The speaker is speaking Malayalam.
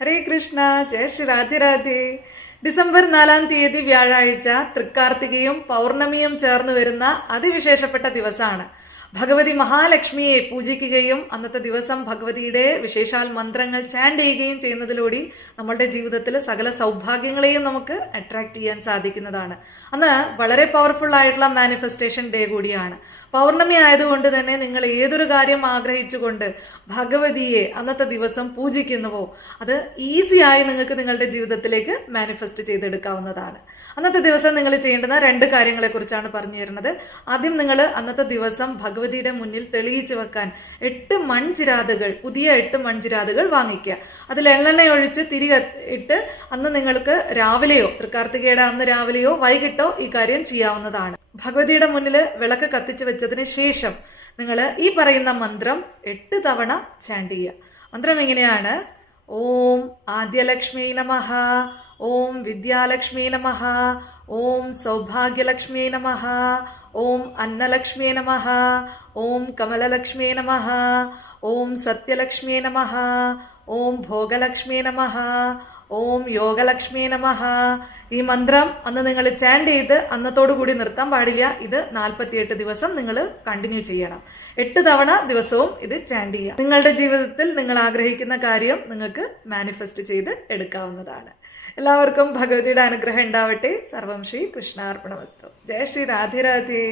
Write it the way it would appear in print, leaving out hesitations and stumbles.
ഹരേ കൃഷ്ണ, ജയ ശ്രീ രാധേ രാധേ. ഡിസംബർ 4-ാം തീയതി വ്യാഴാഴ്ച തൃക്കാർത്തികയും പൗർണമിയും ചേർന്ന് വരുന്ന അതിവിശേഷപ്പെട്ട ദിവസമാണ്. ഭഗവതി മഹാലക്ഷ്മിയെ പൂജിക്കുകയും അന്നത്തെ ദിവസം ഭഗവതിയുടെ വിശേഷാൽ മന്ത്രങ്ങൾ ചാൻഡ് ചെയ്യുകയും ചെയ്യുന്നതിലൂടെ നമ്മളുടെ ജീവിതത്തിൽ സകല സൗഭാഗ്യങ്ങളെയും നമുക്ക് അട്രാക്ട് ചെയ്യാൻ സാധിക്കുന്നതാണ്. അന്ന് വളരെ പവർഫുൾ ആയിട്ടുള്ള മാനിഫെസ്റ്റേഷൻ ഡേ കൂടിയാണ്. പൗർണമി ആയതുകൊണ്ട് തന്നെ നിങ്ങൾ ഏതൊരു കാര്യം ആഗ്രഹിച്ചുകൊണ്ട് ഭഗവതിയെ അന്നത്തെ ദിവസം പൂജിക്കുന്നുവോ അത് ഈസിയായി നിങ്ങൾക്ക് നിങ്ങളുടെ ജീവിതത്തിലേക്ക് മാനിഫെസ്റ്റ് ചെയ്തെടുക്കാവുന്നതാണ്. അന്നത്തെ ദിവസം നിങ്ങൾ ചെയ്യേണ്ടുന്ന 2 കാര്യങ്ങളെ കുറിച്ചാണ് പറഞ്ഞു തരുന്നത്. ആദ്യം നിങ്ങൾ അന്നത്തെ ദിവസം ഭഗവതിയുടെ മുന്നിൽ തെളിയിച്ചു വെക്കാൻ 8 മൺചിരാതുകൾ, പുതിയ 8 മൺചിരാതുകൾ വാങ്ങിക്കുക. അതിൽ എള്ളെണ്ണ ഒഴിച്ച് തിരികെ ഇട്ട് അന്ന് നിങ്ങൾക്ക് രാവിലെയോ തൃക്കാർത്തികയുടെ അന്ന് രാവിലെയോ വൈകിട്ടോ ഈ കാര്യം ചെയ്യാവുന്നതാണ്. ഭഗവതിയുടെ മുന്നിൽ വിളക്ക് കത്തിച്ചു വെച്ചതിന് ശേഷം നിങ്ങൾ ഈ പറയുന്ന മന്ത്രം 8 തവണ ചാൻഡ് ചെയ്യുക. മന്ത്രം എങ്ങനെയാണ്? ഓം ആദ്യലക്ഷ്മി നമഃ, ഓം വിദ്യാലക്ഷ്മി നമഃ, ഓം സൗഭാഗ്യലക്ഷ്മി നമഃ, ഓം അന്നലക്ഷ്മി നമഃ, ഓം കമലലക്ഷ്മി നമഃ, ഓം സത്യലക്ഷ്മി നമഃ, ഓം ഭോഗലക്ഷ്മി നമഃ, ഓം യോഗലക്ഷ്മി നമഃ. ഈ മന്ത്രം അന്ന് നിങ്ങൾ ചാൻഡ് ചെയ്ത് അന്നത്തോടു കൂടി നിർത്താൻ പാടില്ല. ഇത് 48 ദിവസം നിങ്ങൾ കണ്ടിന്യൂ ചെയ്യണം. 8 തവണ ദിവസവും ഇത് ചാൻഡ് ചെയ്യുക. നിങ്ങളുടെ ജീവിതത്തിൽ നിങ്ങൾ ആഗ്രഹിക്കുന്ന കാര്യം നിങ്ങൾക്ക് മാനിഫെസ്റ്റ് ചെയ്ത് എടുക്കാവുന്നതാണ്. എല്ലാവർക്കും ഭഗവതിയുടെ അനുഗ്രഹം ഉണ്ടാവട്ടെ. സർവം ശ്രീ കൃഷ്ണാർപ്പണമസ്തു. ജയ ശ്രീ രാധേ രാധേ.